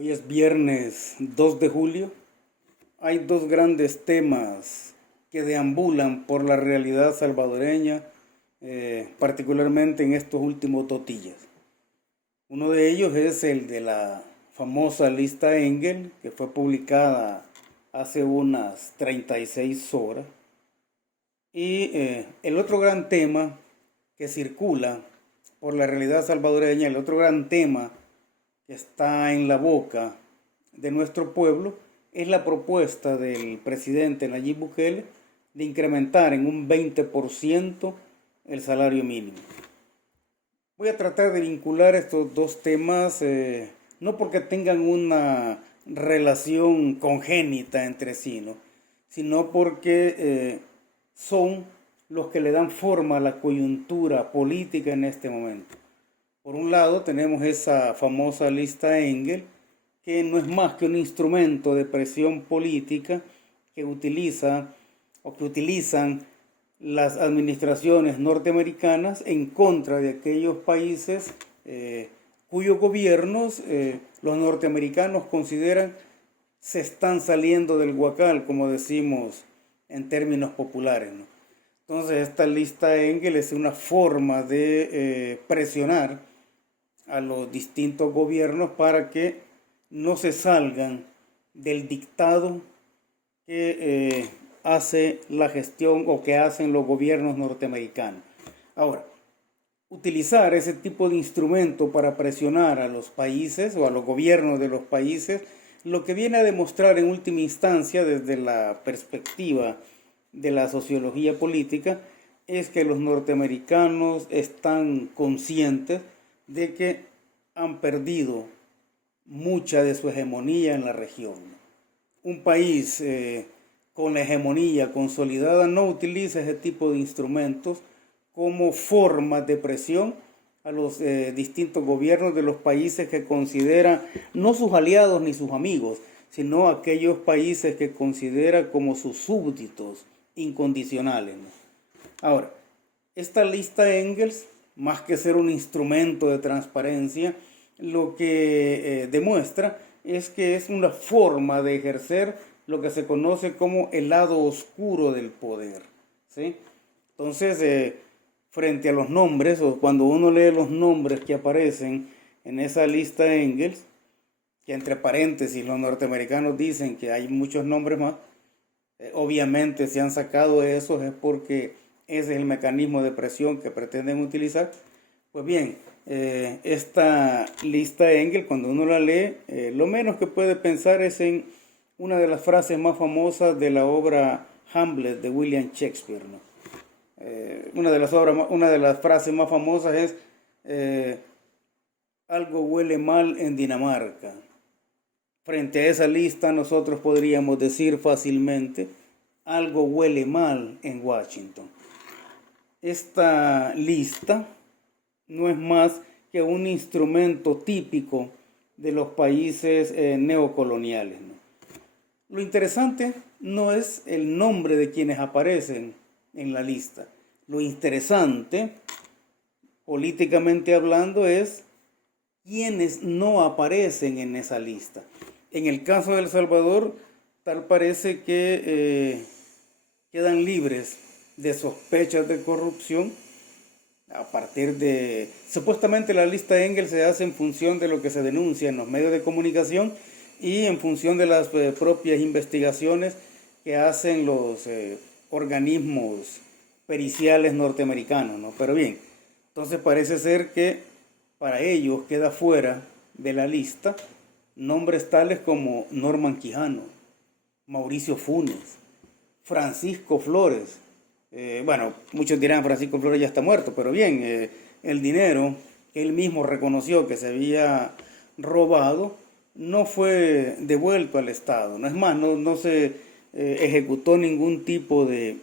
Hoy es viernes 2 de julio. Hay dos grandes temas que deambulan por la realidad salvadoreña, particularmente en estos últimos 2 días. Uno de ellos es el de la famosa lista Engel, que fue publicada hace unas 36 horas. Y el otro gran tema que circula por la realidad salvadoreña, el otro gran tema que está en la boca de nuestro pueblo, es la propuesta del presidente Nayib Bukele de incrementar en un 20% el salario mínimo. Voy a tratar de vincular estos dos temas, no porque tengan una relación congénita entre sí, ¿no? Sino porque son los que le dan forma a la coyuntura política en este momento. Por un lado tenemos esa famosa lista Engel, que no es más que un instrumento de presión política que utilizan las administraciones norteamericanas en contra de aquellos países cuyos gobiernos los norteamericanos consideran se están saliendo del huacal, como decimos en términos populares, ¿no? Entonces esta lista Engel es una forma de presionar a los distintos gobiernos para que no se salgan del dictado que hace la gestión o que hacen los gobiernos norteamericanos. Ahora, utilizar ese tipo de instrumento para presionar a los países o a los gobiernos de los países, lo que viene a demostrar en última instancia desde la perspectiva de la sociología política es que los norteamericanos están conscientes de que han perdido mucha de su hegemonía en la región. Un país con la hegemonía consolidada no utiliza ese tipo de instrumentos como forma de presión a los distintos gobiernos de los países que considera no sus aliados ni sus amigos, sino aquellos países que considera como sus súbditos incondicionales, ¿no? Ahora, esta lista Engels, más que ser un instrumento de transparencia, lo que demuestra es que es una forma de ejercer lo que se conoce como el lado oscuro del poder, ¿sí? Entonces, frente a los nombres, o cuando uno lee los nombres que aparecen en esa lista Engels, que entre paréntesis los norteamericanos dicen que hay muchos nombres más, obviamente si han sacado esos es porque ese es el mecanismo de presión que pretenden utilizar. Pues bien, esta lista Engel, cuando uno la lee, lo menos que puede pensar es en una de las frases más famosas de la obra Hamlet de William Shakespeare, ¿no? Una de las frases más famosas es algo huele mal en Dinamarca. Frente a esa lista nosotros podríamos decir fácilmente algo huele mal en Washington. Esta lista no es más que un instrumento típico de los países neocoloniales, ¿no? Lo interesante no es el nombre de quienes aparecen en la lista. Lo interesante, políticamente hablando, es quienes no aparecen en esa lista. En el caso de El Salvador, tal parece que quedan libres de sospechas de corrupción a partir de... Supuestamente la lista Engel se hace en función de lo que se denuncia en los medios de comunicación y en función de las propias investigaciones que hacen los organismos periciales norteamericanos, ¿no? Pero bien, entonces parece ser que para ellos queda fuera de la lista nombres tales como Norman Quijano, Mauricio Funes, Francisco Flores. Bueno, muchos dirán Francisco Flores ya está muerto, pero bien, el dinero que él mismo reconoció que se había robado no fue devuelto al Estado. No es más, no se ejecutó ningún tipo de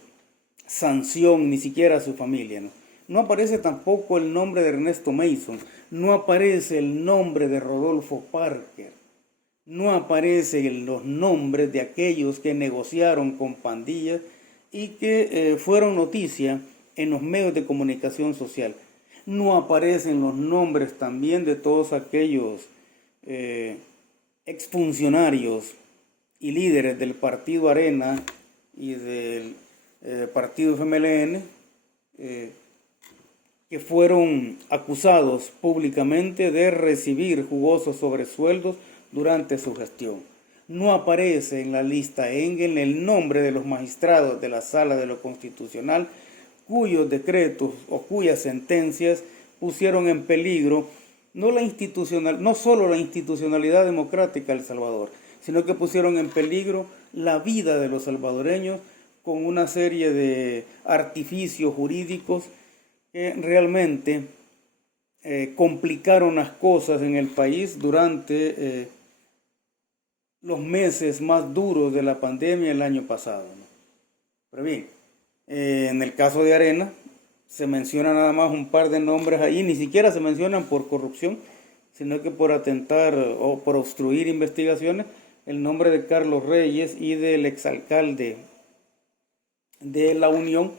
sanción, ni siquiera a su familia, ¿no? No aparece tampoco el nombre de Ernesto Mason, no aparece el nombre de Rodolfo Parker, no aparecen los nombres de aquellos que negociaron con pandillas y que fueron noticia en los medios de comunicación social. No aparecen los nombres también de todos aquellos exfuncionarios y líderes del partido Arena y del partido FMLN que fueron acusados públicamente de recibir jugosos sobresueldos durante su gestión. No aparece en la lista Engel el nombre de los magistrados de la Sala de lo Constitucional cuyos decretos o cuyas sentencias pusieron en peligro no solo la institucionalidad democrática de El Salvador, sino que pusieron en peligro la vida de los salvadoreños con una serie de artificios jurídicos que realmente complicaron las cosas en el país durante los meses más duros de la pandemia el año pasado, ¿no? Pero bien, en el caso de Arena se menciona nada más un par de nombres ahí, ni siquiera se mencionan por corrupción, sino que por atentar o por obstruir investigaciones, el nombre de Carlos Reyes y del exalcalde de La Unión,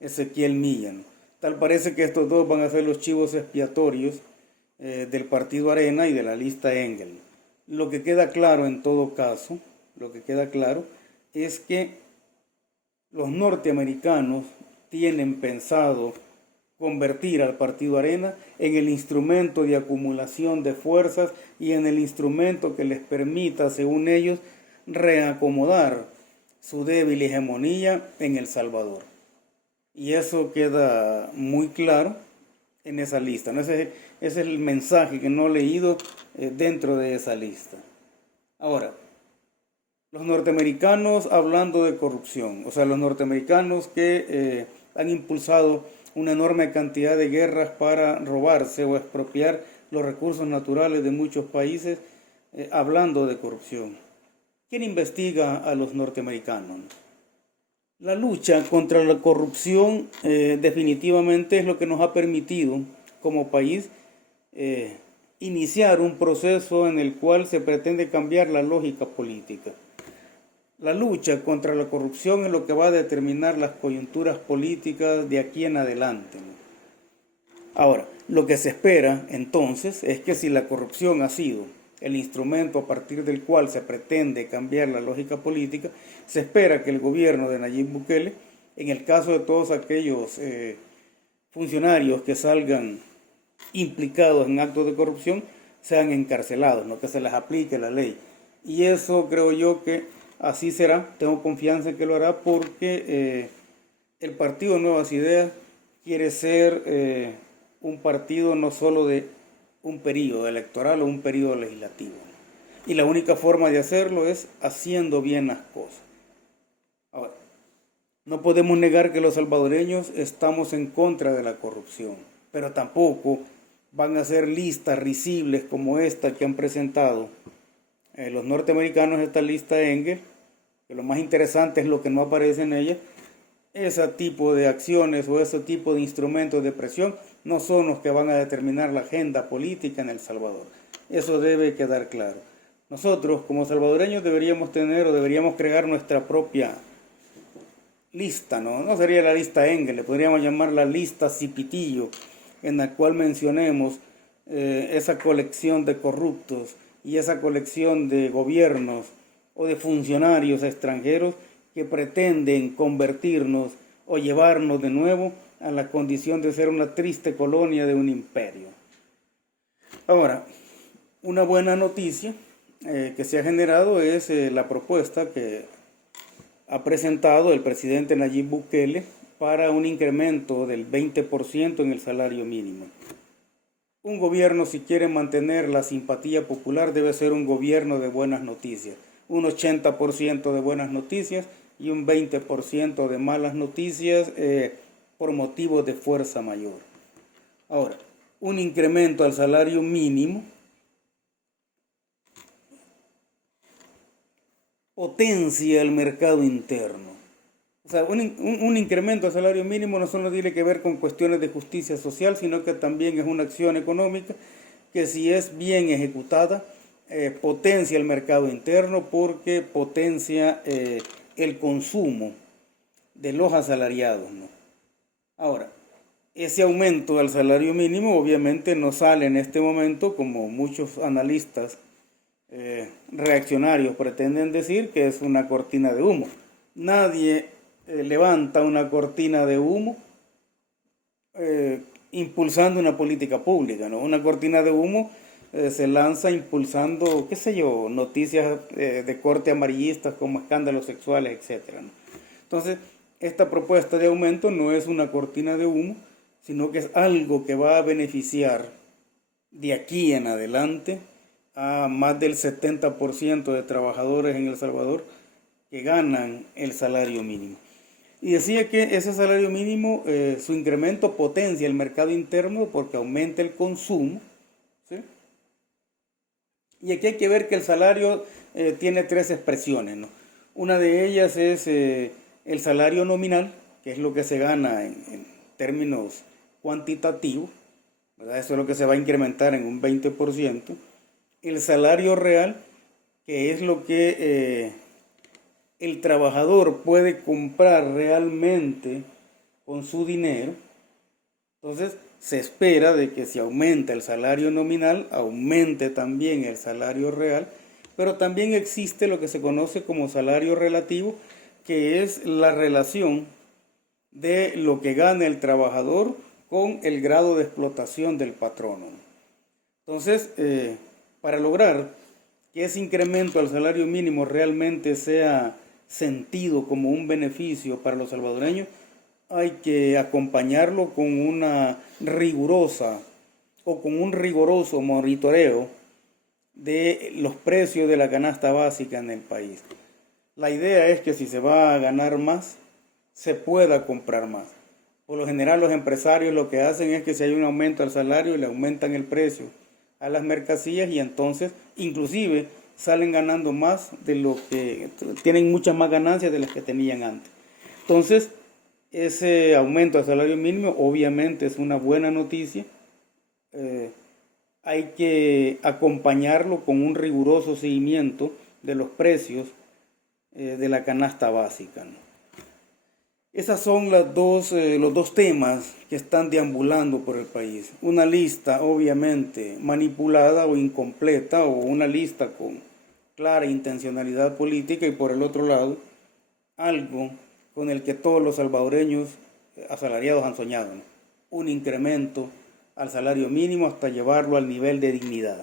Ezequiel Millán. Tal parece que estos dos van a ser los chivos expiatorios del partido Arena y de la lista Engel. Lo que queda claro en todo caso, es que los norteamericanos tienen pensado convertir al partido Arena en el instrumento de acumulación de fuerzas y en el instrumento que les permita, según ellos, reacomodar su débil hegemonía en El Salvador. Y eso queda muy claro en esa lista, ¿no? Ese es el mensaje que no he leído dentro de esa lista. Ahora, los norteamericanos hablando de corrupción, o sea, los norteamericanos que han impulsado una enorme cantidad de guerras para robarse o expropiar los recursos naturales de muchos países, hablando de corrupción. ¿Quién investiga a los norteamericanos? La lucha contra la corrupción definitivamente es lo que nos ha permitido como país iniciar un proceso en el cual se pretende cambiar la lógica política. La lucha contra la corrupción es lo que va a determinar las coyunturas políticas de aquí en adelante, ¿no? Ahora, lo que se espera entonces es que si la corrupción ha sido el instrumento a partir del cual se pretende cambiar la lógica política, se espera que el gobierno de Nayib Bukele, en el caso de todos aquellos funcionarios que salgan implicados en actos de corrupción, sean encarcelados, no que se les aplique la ley. Y eso creo yo que así será, tengo confianza en que lo hará porque el partido Nuevas Ideas quiere ser un partido no solo de un periodo electoral o un periodo legislativo. Y la única forma de hacerlo es haciendo bien las cosas. Ahora, no podemos negar que los salvadoreños estamos en contra de la corrupción, pero tampoco van a ser listas risibles como esta que han presentado los norteamericanos, esta lista Engel, que lo más interesante es lo que no aparece en ella. Ese tipo de acciones o ese tipo de instrumentos de presión no son los que van a determinar la agenda política en El Salvador. Eso debe quedar claro. Nosotros como salvadoreños deberíamos tener o deberíamos crear nuestra propia lista, ¿no? No sería la lista Engel, le podríamos llamar la lista Cipitillo, en la cual mencionemos esa colección de corruptos y esa colección de gobiernos o de funcionarios extranjeros que pretenden convertirnos o llevarnos de nuevo a la condición de ser una triste colonia de un imperio. Ahora, una buena noticia que se ha generado es la propuesta que ha presentado el presidente Nayib Bukele para un incremento del 20% en el salario mínimo. Un gobierno, si quiere mantener la simpatía popular, debe ser un gobierno de buenas noticias. Un 80% de buenas noticias y un 20% de malas noticias por motivos de fuerza mayor. Ahora, un incremento al salario mínimo potencia el mercado interno. O sea, un incremento al salario mínimo no solo tiene que ver con cuestiones de justicia social, sino que también es una acción económica que, si es bien ejecutada, potencia el mercado interno porque potencia el consumo de los asalariados, ¿no? Ahora, ese aumento al salario mínimo obviamente no sale en este momento, como muchos analistas reaccionarios pretenden decir que es una cortina de humo. Nadie levanta una cortina de humo impulsando una política pública, ¿no? Una cortina de humo se lanza impulsando, qué sé yo, noticias de corte amarillista como escándalos sexuales, etcétera, ¿no? Entonces, esta propuesta de aumento no es una cortina de humo, sino que es algo que va a beneficiar de aquí en adelante a más del 70% de trabajadores en El Salvador que ganan el salario mínimo. Y decía que ese salario mínimo, su incremento potencia el mercado interno porque aumenta el consumo, ¿sí? Y aquí hay que ver que el salario tiene tres expresiones, ¿no? Una de ellas es el salario nominal, que es lo que se gana en términos cuantitativos, ¿verdad? Eso es lo que se va a incrementar en un 20%. El salario real, que es lo que el trabajador puede comprar realmente con su dinero. Entonces se espera de que si aumenta el salario nominal, aumente también el salario real, pero también existe lo que se conoce como salario relativo, que es la relación de lo que gana el trabajador con el grado de explotación del patrono. Entonces, para lograr que ese incremento al salario mínimo realmente sea sentido como un beneficio para los salvadoreños, hay que acompañarlo con una rigurosa o con un riguroso monitoreo de los precios de la canasta básica en el país. La idea es que si se va a ganar más, se pueda comprar más. Por lo general los empresarios lo que hacen es que si hay un aumento al salario, le aumentan el precio a las mercancías y entonces inclusive salen ganando más de lo que tienen, muchas más ganancias de las que tenían antes. Entonces, ese aumento al salario mínimo obviamente es una buena noticia. Hay que acompañarlo con un riguroso seguimiento de los precios de la canasta básica, ¿no? Esas son los dos temas que están deambulando por el país. Una lista obviamente manipulada o incompleta, o una lista con clara intencionalidad política, y por el otro lado, algo con el que todos los salvadoreños asalariados han soñado, ¿no? Un incremento al salario mínimo hasta llevarlo al nivel de dignidad.